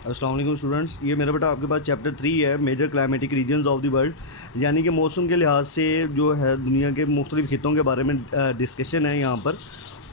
अस्सलाम वालेकुम स्टूडेंट्स, ये मेरा बेटा आपके पास चैप्टर 3 है, major climatic regions of the world, यानी कि मौसम के लिहाज से जो है दुनिया के मुख्तलिफ खितों के बारे में डिस्कशन है यहाँ पर।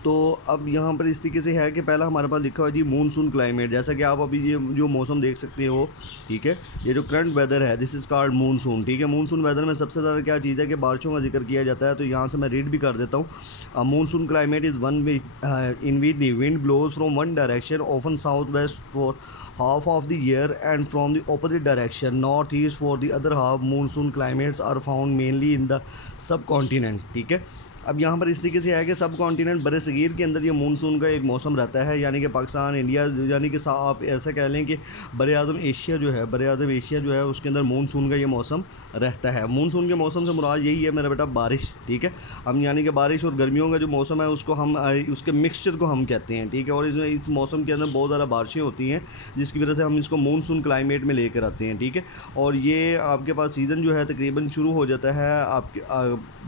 तो अब यहाँ पर इस तरीके से है कि पहला हमारे पास लिखा हुआ है जी मानसून क्लाइमेट, जैसा कि आप अभी ये जो मौसम देख सकते हो, ठीक है। ये जो करंट वेदर है दिस इज़ कॉल्ड मानसून, ठीक है। मानसून वेदर में सबसे ज़्यादा क्या चीज़ है कि बारिशों का जिक्र किया जाता है, तो यहाँ से मैं रीड भी कर देता हूँ। Monsoon climate is one in which the wind blows from one direction often south west for half of the year and from the opposite direction northeast for the other half. Monsoon climates are found mainly in the subcontinent, ठीक है। अब यहाँ पर इस तरीके से है कि सब कॉन्टिनेंट बर सग़ीर के अंदर ये मानसून का एक मौसम रहता है, यानी कि पाकिस्तान, इंडिया, यानी कि आप ऐसा कह लें कि बर आज़म एशिया जो है उसके अंदर मानसून का ये मौसम रहता है। मानसून के मौसम से मुराद यही है मेरा बेटा बारिश, ठीक है। हम यानी कि बारिश और गर्मियों का जो मौसम है उसको हम उसके मिक्सचर को हम कहते हैं, ठीक है। और इसमें इस मौसम के अंदर बहुत ज़्यादा बारिशें होती हैं जिसकी वजह से हम इसको मानसून क्लाइमेट में लेकर आते हैं, ठीक है। और ये आपके पास सीज़न जो है तकरीबन शुरू हो जाता है आपके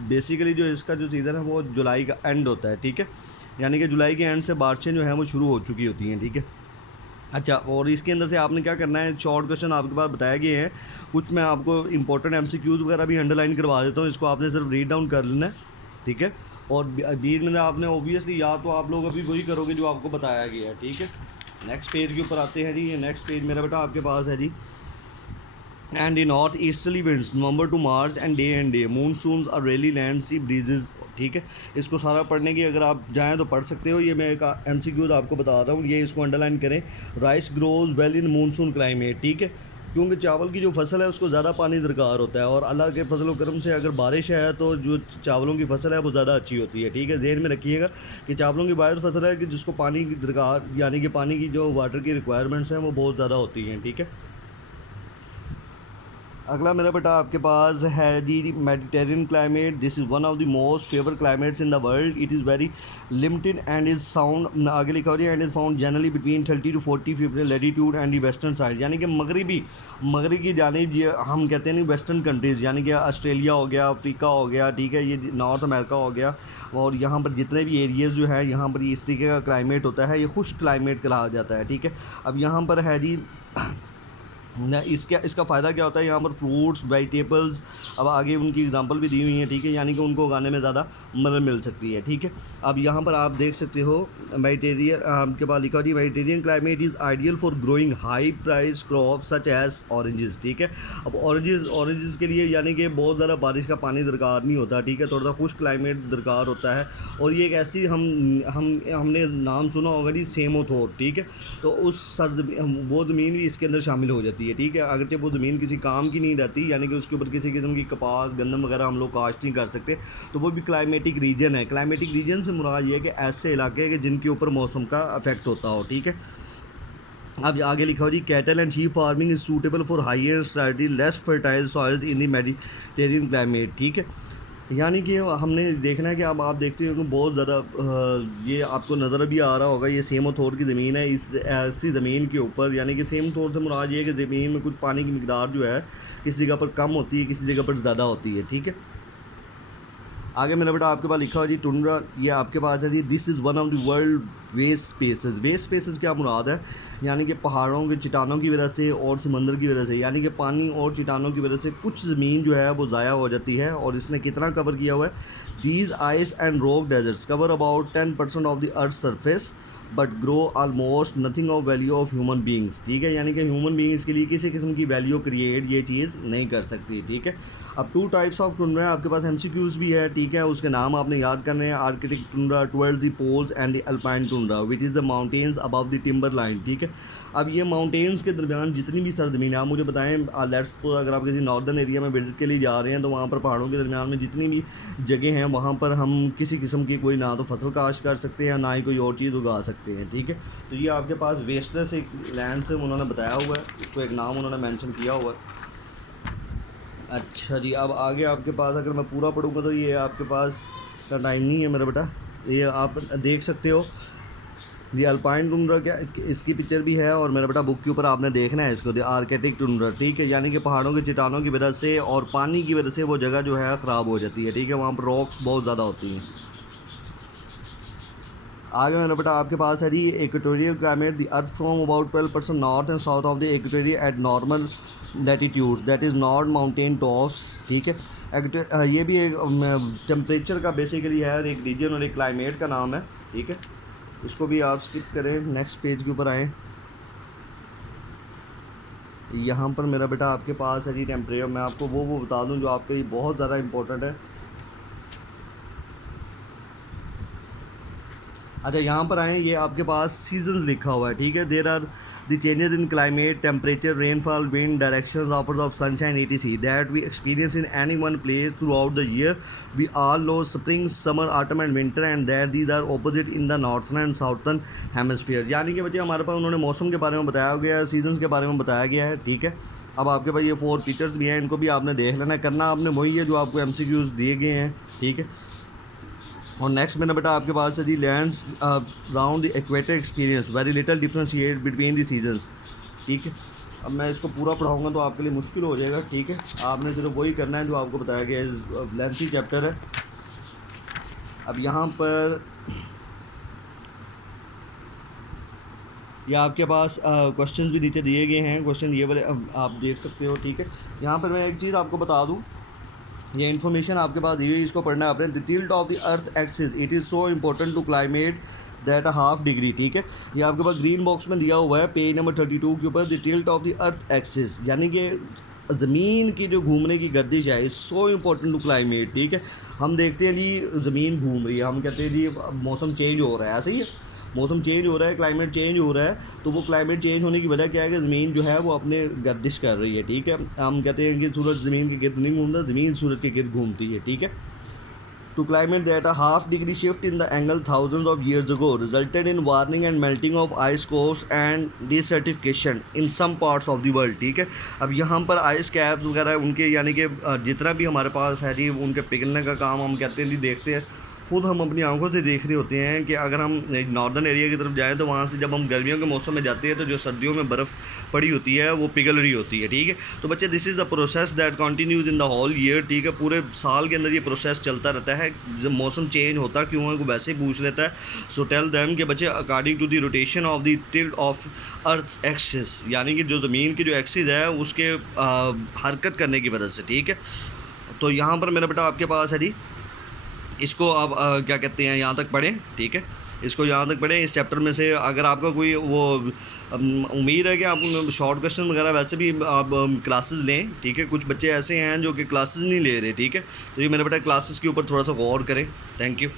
बेसिकली जो इसका जो सीज़न है वो जुलाई का एंड होता है, ठीक है। यानी कि जुलाई के एंड से बारिशें जो हैं वो शुरू हो चुकी होती हैं, ठीक है। अच्छा, और इसके अंदर से आपने क्या करना है, शॉर्ट क्वेश्चन आपके पास बताए गए हैं, कुछ मैं आपको इंपॉर्टेंट एमसीक्यूज़ वगैरह भी अंडरलाइन करवा देता हूँ, इसको आपने सिर्फ रीड डाउन कर लेना है, ठीक है। और बीच में आपने ओबियसली या तो आप लोग अभी वही करोगे जो आपको बताया गया है, ठीक है। नेक्स्ट पेज के ऊपर आते हैं जी। ये नेक्स्ट पेज मेरा बेटा आपके पास है जी। And in north easterly winds November to March and the monsoons are really land sea breezes, ठीक है। इसको सारा पढ़ने की अगर आप जाएँ तो पढ़ सकते हो। ये मैं एक एमसीक्यूज आपको बता रहा हूँ, ये इसको अंडरलाइन करें। Rice grows well in monsoon climate, ठीक है, क्योंकि चावल की जो फसल है उसको ज़्यादा पानी दरकार होता है, और अल्लाह के फजल करम से अगर बारिश है तो जो चावलों की फसल है वो ज़्यादा अच्छी होती है, ठीक है। ज़हन में रखिएगा कि चावलों की वायद फसल है कि जिसको पानी की दरकार, यानी कि पानी की जो वाटर की रिक्वायरमेंट्स हैं वो बहुत ज़्यादा होती हैं, ठीक है। अगला मेरा बेटा आपके पास है जी Mediterranean climate. This is one of the most favour climates in the world. It is very limited and is sound, आगे लिखा हो रही है, and is found generally between 30 to 40 latitude and the western side, यानी कि मगरबी की जानिब, ये हम कहते हैं नहीं वेस्टर्न कंट्रीज़, यानी कि ऑस्ट्रेलिया हो गया, अफ्रीका हो गया, ठीक है, ये नॉर्थ अमेरिका हो गया, और यहाँ पर जितने भी एरियाज़ जो है यहाँ पर इस तरीके का क्लाइमेट होता है, ये खुश्क क्लाइमेट कहा जाता है, ठीक है। अब यहाँ पर है जी ना, इसका फ़ायदा क्या होता है, यहाँ पर फ्रूट्स, वेजिटेबल्स, अब आगे उनकी एग्जांपल भी दी हुई हैं, ठीक है, यानी कि उनको उगाने में ज़्यादा मदद मिल सकती है, ठीक है। अब यहाँ पर आप देख सकते हो वेजिटेरियन, आपके पास लिखा जी vegetarian climate is ideal for growing high price crop such as oranges, ठीक है। अब ऑरेंजेस के लिए यानी कि बहुत ज़्यादा बारिश का पानी दरकार नहीं होता, ठीक है, थोड़ा सा खुश्क क्लाइमेट दरकार होता है। और ये एक ऐसी हमने नाम सुना होगा जी सेमोथोर, ठीक है, तो वो ज़मीन भी इसके अंदर शामिल हो जाती है, ठीक है। अगरचे वो ज़मीन किसी काम की नहीं रहती, यानी कि उसके ऊपर किसी किस्म की कपास, गंदम वगैरह हम लोग काश्त नहीं कर सकते, तो वो भी क्लाइमेटिक रीजन है। क्लाइमेटिक रीजन से मुराद ये है कि ऐसे इलाके हैं कि जिनके ऊपर मौसम का इफेक्ट होता हो, ठीक है। अब आगे लिखा हो जी cattle and sheep farming is suitable for higher study less fertile soils in the Mediterranean climate, ठीक है। यानी कि हमने देखना है कि अब आप देखते हो कि बहुत ज़्यादा ये आपको नज़र भी आ रहा होगा, ये सेमोथोर की ज़मीन है। इस ऐसी ज़मीन के ऊपर, यानी कि सेमोथोर से मुराद ये है कि ज़मीन में कुछ पानी की मिकदार जो है किसी जगह पर कम होती है, किसी जगह पर ज़्यादा होती है, ठीक है। आगे मेरा बेटा आपके पास लिखा हो जी टुंड्रा, ये आपके पास है जी this is one of the world waste spaces क्या मुराद है, यानी कि पहाड़ों के चट्टानों की वजह से और समंदर की वजह से, यानी कि पानी और चट्टानों की वजह से कुछ ज़मीन जो है वो ज़ाया हो जाती है। और इसने कितना कवर किया हुआ है, these ice and rock deserts cover about 10% of the earth surface but grow almost nothing of value of human beings, ठीक है, यानी कि ह्यूमन बींग्स के लिए किसी किस्म की वैल्यू क्रिएट ये चीज़ नहीं कर सकती, ठीक है। अब 2 टाइप्स ऑफ टुंड्रा है, आपके पास एमसीक्यूज भी है, ठीक है, उसके नाम आपने याद करने हैं। Arctic tundra towards the poles and the alpine tundra which is the mountains above the timber line, ठीक है। अब ये माउंटेन्स के दरमियान जितनी भी सरजमीन है, आप मुझे बताएं, लेट्स सपोज अगर आप किसी नॉर्दर्न एरिया में विजिट के लिए जा रहे हैं तो वहाँ पर पहाड़ों के दरमियान में जितनी भी जगह हैं वहाँ पर हम किसी किस्म की कोई ना तो फसल काश्त कर सकते हैं, ना ही कोई और चीज़ उगा सकते हैं, ठीक है। तो ये आपके पास वेस्टर्स एक लैंड से उन्होंने बताया हुआ है, इसको एक नाम उन्होंने मेंशन किया हुआ है। अच्छा जी, अब आगे आपके पास अगर मैं पूरा पढ़ूँगा तो ये आपके पास का टाइम नहीं है मेरा बेटा, ये आप देख सकते हो दी अल्पाइन टुंड्रा, क्या इसकी पिक्चर भी है, और मेरा बेटा बुक के ऊपर आपने देखना है इसको, दी आर्कटिक टुंड्रा, ठीक है, यानी कि पहाड़ों के चट्टानों की वजह से और पानी की वजह से वो जगह जो है ख़राब हो जाती है, ठीक है, वहाँ पर रॉक्स बहुत ज़्यादा होती हैं। आगे मेरा बेटा आपके पास है जी equatorial climate, the earth from about 12% north and south of the equatorial at normal latitude that is not mountain tops, ठीक है। ये भी एक टेम्परेचर का बेसिकली है, एक रीजन और एक क्लाइमेट का नाम है, ठीक है। इसको भी आप स्किप करें, नेक्स्ट पेज के ऊपर आएँ। यहाँ पर मेरा बेटा आपके पास है जी टेम्परेचर, मैं आपको वो बता दूँ जो आपके लिए बहुत ज़्यादा इंपॉर्टेंट है। अच्छा यहाँ पर आएँ, ये आपके पास सीजन्स लिखा हुआ है, ठीक है। There are the changes in climate, temperature, rainfall, wind directions, offers of sunshine etc that we experience in any one place throughout the year. We all know spring, summer, autumn and winter and that these are opposite in the northern and southern hemisphere. यानी कि बच्चे हमारे पास उन्होंने मौसम के बारे में बताया गया है, सीजन्स के बारे में बताया गया है, ठीक है। अब आपके पास ये 4 फीचर्स भी हैं, इनको भी आपने देख लेना है, करना आपने वही है जो आपको MCQs दिए गए हैं, ठीक है। और नेक्स्ट मेरा बेटा आपके पास है जी land round the equator experience, very little differentiate between the seasons, ठीक है। अब मैं इसको पूरा पढ़ाऊँगा तो आपके लिए मुश्किल हो जाएगा, ठीक है। आपने सिर्फ वही करना है जो आपको बताया गया है, लेंथी चैप्टर है। अब यहाँ पर ये आपके पास क्वेश्चंस भी नीचे दिए गए हैं, क्वेश्चन ये वाले आप देख सकते हो, ठीक है। यहाँ पर मैं एक चीज़ आपको बता दूँ, ये इन्फॉर्मेशन आपके पास दी हुई, इसको पढ़ना है आपने। The tilt of the earth axis, it is so important to climate that half degree, ठीक है। ये आपके पास ग्रीन बॉक्स में दिया हुआ है पेज नंबर 32 के ऊपर, the tilt of the earth axis, यानी कि ज़मीन की जो घूमने की गर्दिश है, is so important to climate, ठीक है। हम देखते हैं जी ज़मीन घूम रही है, हम कहते हैं जी मौसम चेंज हो रहा है, ऐसे ही है, मौसम चेंज हो रहा है, क्लाइमेट चेंज हो रहा है। तो वो क्लाइमेट चेंज होने की वजह क्या है कि ज़मीन जो है वो अपने गर्दिश कर रही है, ठीक है। हम कहते हैं कि सूरज ज़मीन के गिर्द नहीं घूमता, ज़मीन सूरज के गिर्द घूमती है, ठीक है। To climate that a half degree shift in the angle thousands of years ago resulted in warning and melting of ice course and desertification in some parts of the world, ठीक है। अब यहाँ पर आइस कैप्स वगैरह उनके, यानी कि जितना भी हमारे पास है जी उनके पिघलने का काम हम कहते हैं जी, देखते हैं खुद हम अपनी आंखों से देख रहे होते हैं कि अगर हम नॉर्दर्न एरिया की तरफ जाएं तो वहाँ से जब हम गर्मियों के मौसम में जाते हैं तो जो सर्दियों में बर्फ़ पड़ी होती है वो पिघल रही होती है, ठीक है। तो बच्चे this is the process that continues in the whole year, ठीक है। पूरे साल के अंदर ये प्रोसेस चलता रहता है। जब मौसम चेंज होता क्यों है वो वैसे ही पूछ लेता है। सो टेल दैम कि बच्चे according to the rotation of the tilt of earth axis, यानी कि जो ज़मीन की जो एक्सिस है उसके हरकत करने की वजह से, ठीक है। तो यहाँ पर मेरा बेटा आपके पास है जी, इसको आप क्या कहते हैं यहाँ तक पढ़ें, ठीक है। इसको यहाँ तक पढ़ें इस चैप्टर में से। अगर आपका कोई वो उम्मीद है कि आप शॉर्ट क्वेश्चन वगैरह वैसे भी आप क्लासेस लें, ठीक है। कुछ बच्चे ऐसे हैं जो कि क्लासेस नहीं ले रहे, ठीक है। तो ये मेरा बेटा क्लासेस के ऊपर थोड़ा सा गौर करें। Thank you.